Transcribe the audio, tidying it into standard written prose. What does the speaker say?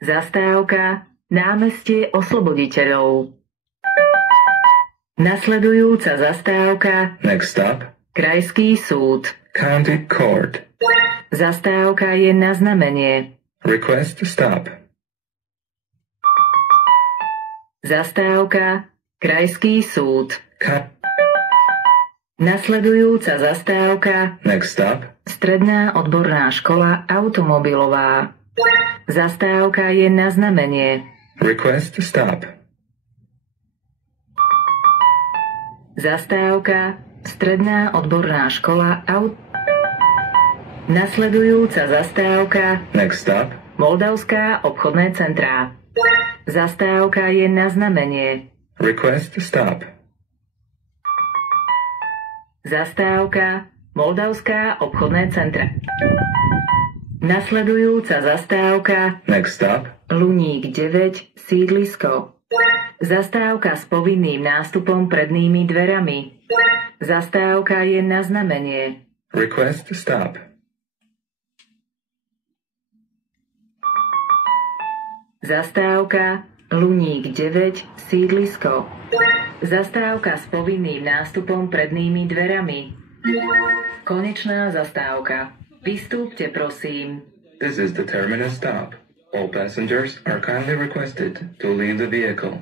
Zastávka Námestie Osloboditeľov. Nasledujúca zastávka Next stop, Krajský súd. County Court. Zastávka je na znamenie. Request to stop. Zastávka Krajský súd. Ca- Nasledujúca zastávka Next stop, Stredná odborná škola automobilová. Zastávka je na znamenie. request to stop. Zastávka Stredná odborná škola Nasledujúca zastávka Next stop, Moldavská obchodné centrá. Zastávka je na znamenie. request to stop. Zastávka Moldavská obchodné centra. Nasledujúca zastávka Next stop, Luník 9 sídlisko. Zastávka s povinným nástupom prednými dverami. Zastávka je na znamenie. request to stop. Zastávka Luník 9 sídlisko. Zastávka s povinným nástupom prednými dverami. Konečná zastávka. Vystúpte, prosím. This is the terminus stop. All passengers are kindly requested to leave the vehicle.